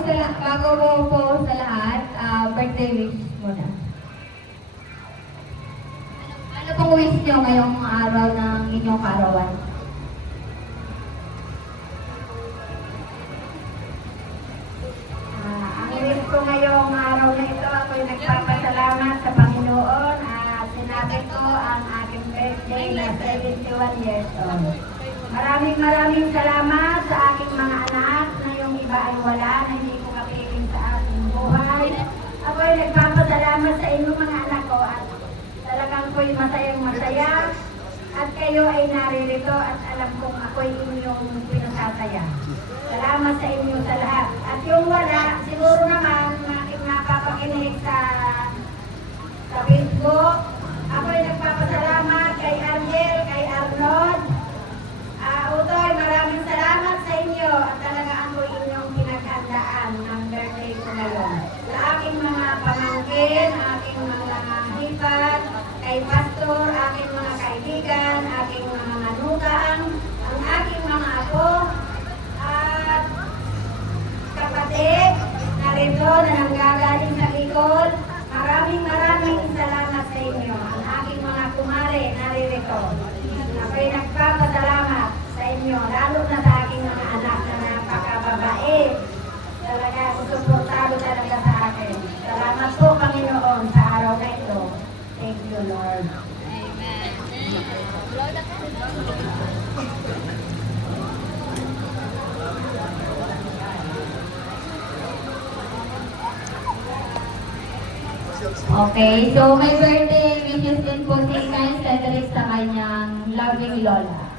sa lahat, birthday wish muna. Ano pong wish nyo ngayong araw ng inyong karawan? Ang wish ko ngayong araw na ito, ako'y nagpapasalamat sa Panginoon at sinabi ko ang aking birthday na 71 years old. Maraming salamat sa aking mga anak na yung iba ay wala, na hindi ko kapiling sa aking buhay. Ako'y nagpapasalamat sa inyong mga anak ko at talagang ko'y masayang masaya at kayo ay naririto at alam kong ako'y inyong pinasasaya. Salamat sa inyo sa lahat. At yung wala, siguro naman aking napapakinig sa Facebook. Ako'y nagpapasalamat kay Ariel, kay Arnold. Utoy, maraming salamat sa inyo at talaga ako'y inyong pinaghandaan ng birthday ko ngayon. Sa aking mga pamangkin, aking mga hipat, kay Pastor, aking mga kaibigan, aking mga manugang, ang aking mga apo, at kapatid, narito na nanggagaling sa Bicol. Maraming salamat sa inyo. Ang aking mga kumare, naririto. Ako'y nagpapasalamat sa inyo, lalo na sa aking mga anak na napakababait. Talaga, susuportado talaga sa akin. Salamat po, Panginoon, sa araw na ito. Thank you, Lord. Amen. Okay, so may birthday wishes din po si Kyle Cedric sa kanyang loving lola.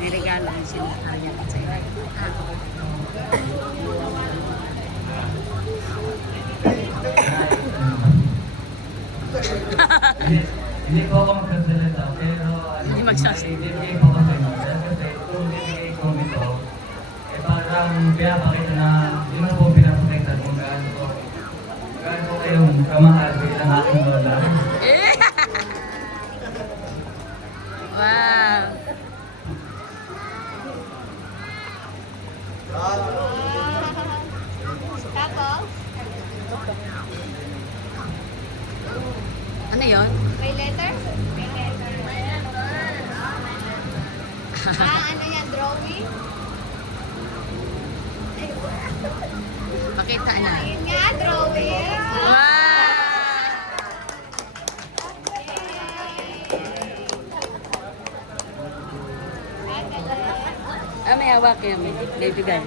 May regalo din sila kanya kasi. Hindi po ako magsasalita, pero Hindi magsasalita. ibigay ko kasi kasi kung ibigay ko nito, parang pinapakita na, hindi na po pinapakita kung gaano po kayong kamahal bilang aking lola. Wow. Tapos, Ano yun? may letter? May letter. Ano yan, drawing? Pakita na. Ayun nga, drawing. Wow! May hawak yan. May bigay.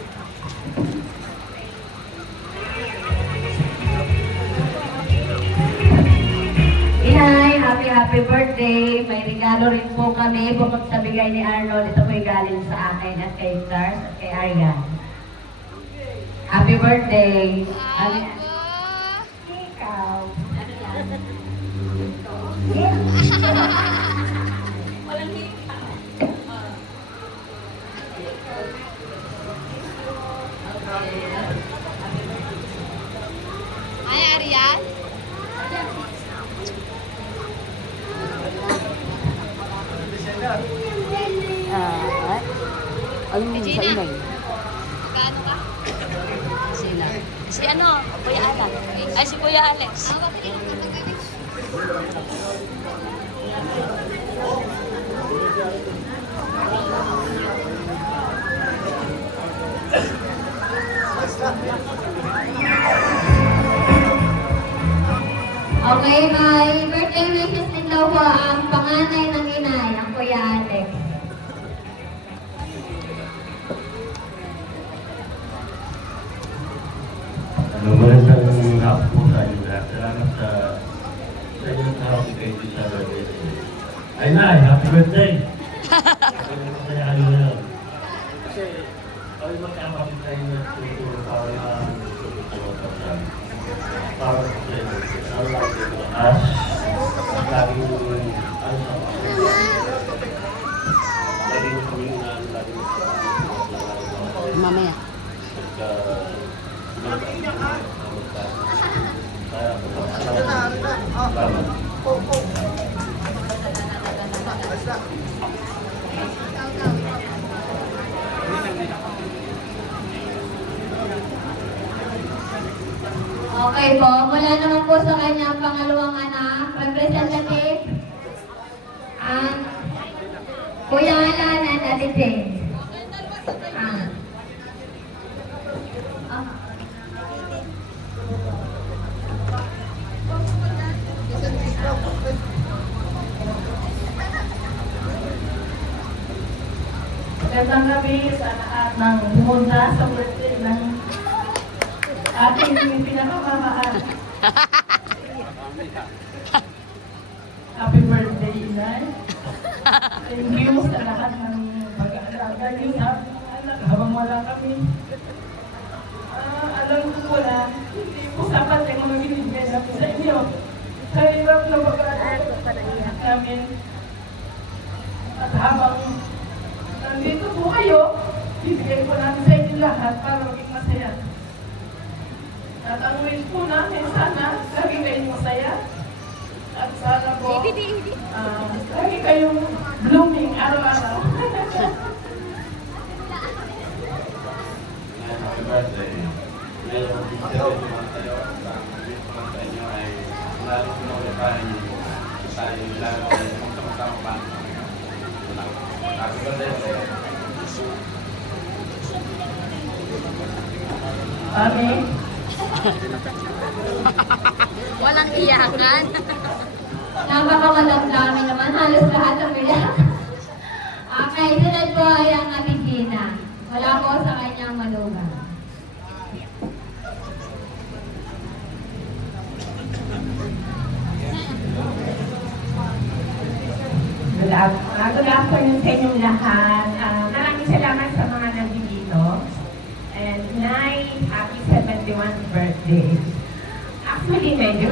Inay, happy birthday. May regalo rin po kami bukod sa bigay ni Arnold. Ito po'y galing sa akin at kay Stars at kay Arian. Happy birthday. Ano yan? Ikaw. Ay, Arian? Ano mo sa inay? Magkano ka? Sila. Si ano? Kuya Alan. Ay, si Kuya Alex. Mabili ko na galing. Okay, may birthday wishes din daw po ang panganay ng inay, ang Kuya Alex. Magandang hapon po sa inyo lahat. Salamat sa inyong happy birthday sa birthday. Ay na, happy birthday! Masaya kayo ngayon. Kasi kami magkakapit tayo na tuturo para sa player. Para lagi ito as laging ano sa laging kami na laging Mamaya. Salamat. Okay po, mula naman po sa kanyang pangalawang anak, representative, ang Kuya Alan and Ate Jane. Ah. Ah. Magandang gabi sa lahat ng pumunta sa birthday ng ating pinakamamahal. Happy birthday, Inay. Thank you sa lahat ng pag-aalaga niyo sa aming anak habang wala kami. Alam ko po na hindi po sapat yung mga binibigay namin sa inyo. Sa hirap na pag-aalaga namin. At habang nandito po kayo, bibigay po namin sa inyo lahat para maging masaya. At ang wish po namin, sana lagi kayong masaya. At sana po, lagi kayong blooming araw-araw. Happy birthday. Ngayon, ang picture yung mga tayo ang wish ko lang sa inyo ay lalo ko na ulit tayo lalo ay magsamang pa. Happy birthday sa iyo. Amen. Walang iyakan. Napakamadamdami naman, halos lahat ng bilang. Okay, sunod po ay ang Ate Gina. Wala po sa kanyang malugang. Good afternoon sa inyong lahat. Maraming salamat sa mga nandito. And Nay, happy 71st birthday. Actually, medyo.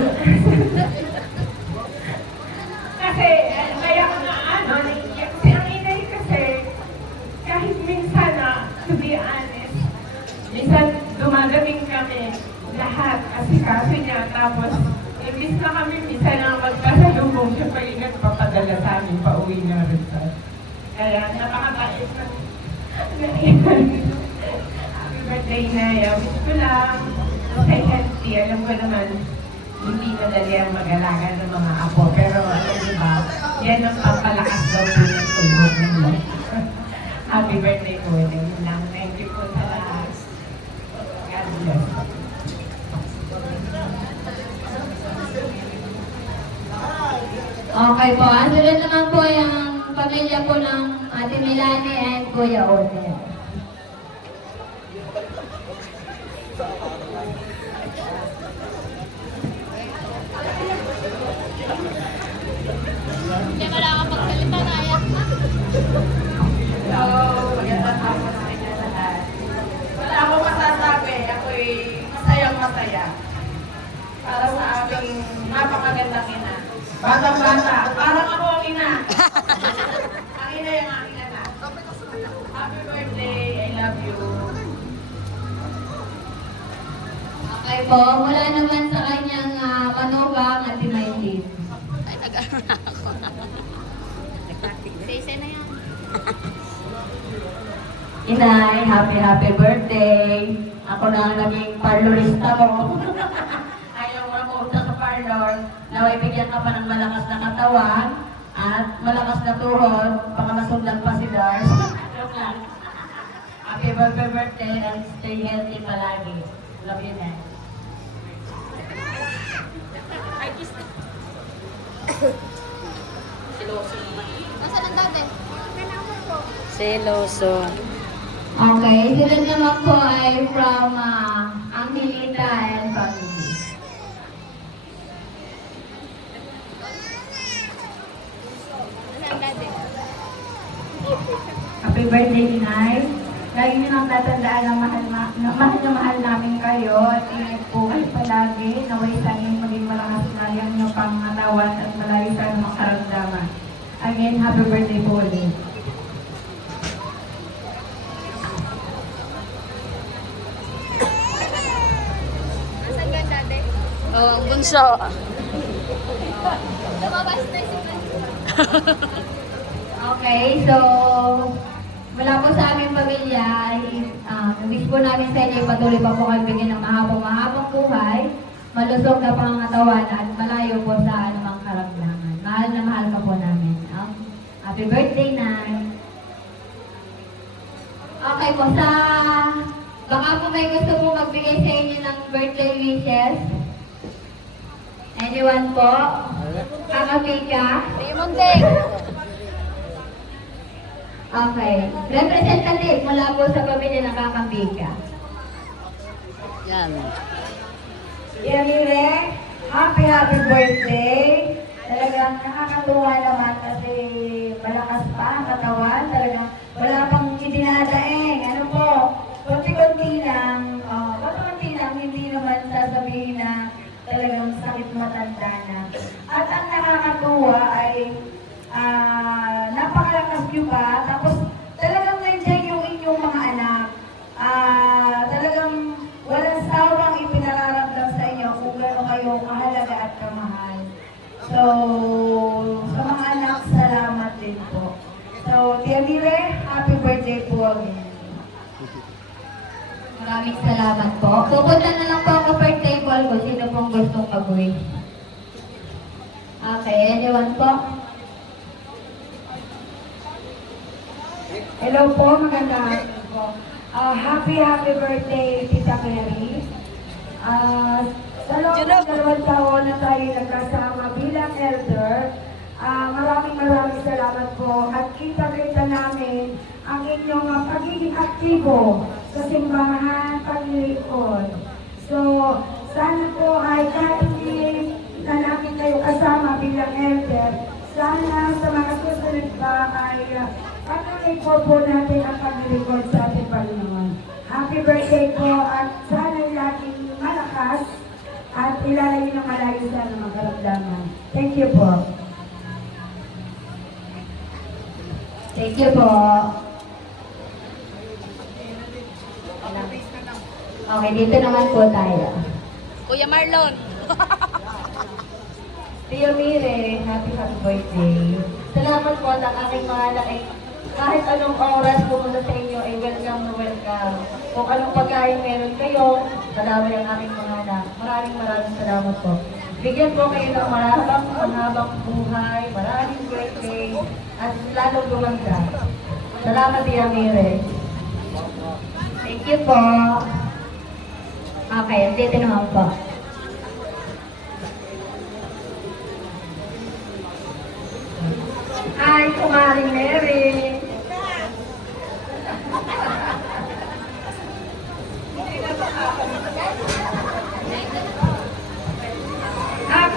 Kasi, kaya ko na naiiyak. Kasi ang inay kasi, kahit minsan to be honest, minsan dumadating kami lahat kasi kaso niya. Tapos, imbis na kami minsan na magpasalubong siya pa yung nagpapadala sa amin pauwi na rin sa. Kaya napakabait na. Happy birthday na. Wish ko lang. Stay healthy. Alam ko naman, hindi madali ang mag-alaga ng mga apo. Pero alam niyo ba, yan ang papalakas daw po ng tulog ninyo. Happy birthday po. Yun lang. Thank you po sa lahat. God bless. Okay po, ang sunod naman po ay ang pamilya po ng Ate Milani and Kuya Odin. Hindi wala ka pagsalita na yan. Hello, magandang hapon sa inyo lahat. Wala akong masasabi. Ako'y masayang masaya. Para sa aming napakagandang ina. Batang-bata. Parang ako ang ina. Ang ina yung aking anak. Happy birthday. I love you. Okay po, mula naman sa kanyang manugang Ate Maylin. Ay, nag-ano na ako. Say na yan. Inay, happy birthday. Ako na ang naging parlorista mo. Ayaw mo na pumunta sa parlor. Naway bigyan ka pa ng malakas na katawan at malakas na tuhod. Baka masundan pa si Dars. Joke lang. Happy birthday and stay healthy palagi. Love you, Nay. Nasaan ang dati? Seloso. Okay, sunod naman po ay from Angelita and family. Nasaan ang dati? Happy birthday, Inay. Lagi niyo nang tatandaan na mahal namin kayo at ingat po kayo palagi. Naway sa inyo maging malakas na yung inyong pangatawan at malayo sa mga karamdaman. Again, happy birthday po ulit. Nasaan ba ang dati? Oh, ang bunso. Lumabas na si Okay, so mula po sa aming pamilya ay wish po namin sa inyo patuloy pa po kayo bigyan ng mahabang buhay malusog na pangangatawan at malayo po sa anumang karamdaman. Mahal na mahal ka po namin. Happy birthday, Nay. Okay po, baka po may gusto po magbigay sa inyo ng birthday wishes. Anyone po? Kakapika? Raymond Deng. Okay. Representative mula po sa pamilya ng Kakapika. Yan. Yamire, happy birthday. Talagang nakakatuwa naman kasi malakas pa ang katawan. Talagang wala pang idinadaing. Ano po, konti-konti lang, hindi naman sasabihin na talagang sakit matanda na. At ang nakakatuwa ay napakalakas nyo pa. Tapos talagang nandiyan yung inyong mga anak. Talagang walang sawang ipinararamdam sa inyo kung gano'n kayo kahalaga at kamahal. So, sa mga anak, salamat din po. So, Tia Mire, happy birthday po again. Maraming salamat po. Pupunta na lang po ako per table ko. Sino pong gustong mag-wish? Okay, anyone po? Hello po, magandang hapon po. Happy birthday, Tita Mary. Sa loob ng 2 taon na tayo nagkasama bilang elder, maraming salamat po at kita-kita namin ang inyong pagiging aktibo sa simbahan, paglilingkod. So, sana po ay kahit hindi na namin kayo kasama bilang elder, sana sa mga susunod pa ay patuloy po natin ang paglilingkod sa ating Panginoon. Happy birthday po at sana laging malakas at ilalayo ng malayo sa mga karamdaman. Thank you po. Thank you po. Okay, dito naman po tayo. Kuya Marlon. Tia Mire, happy birthday. Salamat po ng aking mga anak. Kahit anong oras pumunta sa inyo, ay welcome na welcome. Kung anong pagkain meron kayo, salamat ang aking mga anak. Maraming salamat po. Bigyan po kayo ng mahabang buhay, maraming birthday, at lalong gumanda. Salamat, Tia Mire. Thank you po. Okay, dito naman po. Hi, Kumaring Mary.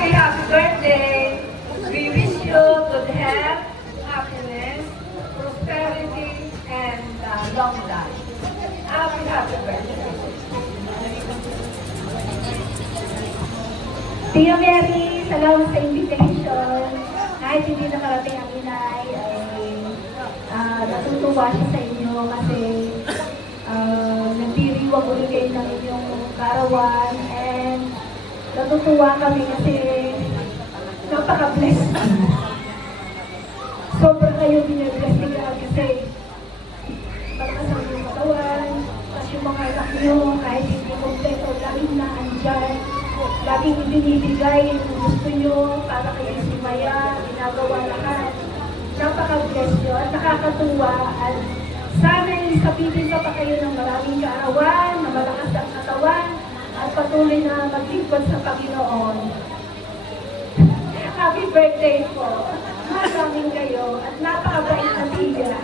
Happy birthday. We wish you good health, happiness, prosperity, and long life. Happy birthday. Tia Mary, salamat sa invitation. Kahit hindi nakarating ang inay, ay natutuwa siya sa inyo kasi nagdiriwag ulit kayo ng inyong karawan and natutuwa kami kasi napaka-blessed. Sobrang kayo binabless nila kasi malakas ang inyong katawan, tapos yung mga anak nyo kahit hindi kompleto, laging naandyan. Laging ibinibigay yung gusto nyo para kayo simaya, ginagawa lahat. Napaka-bless nyo at nakakatuwa at sana isabitin pa kayo ng maraming kaarawan, na malakas ang katawan at patuloy na maglingkod sa Panginoon. Happy birthday po! Maraming kayo at napakabait na tiya.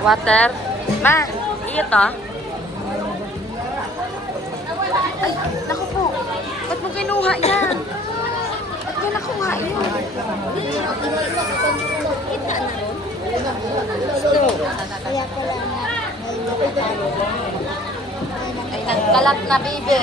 Water. Ma, ito. Ay, naku po. Ba't mo kinuha yan? Ba't mo nakuha yun? Ay, nagkalat na, baby.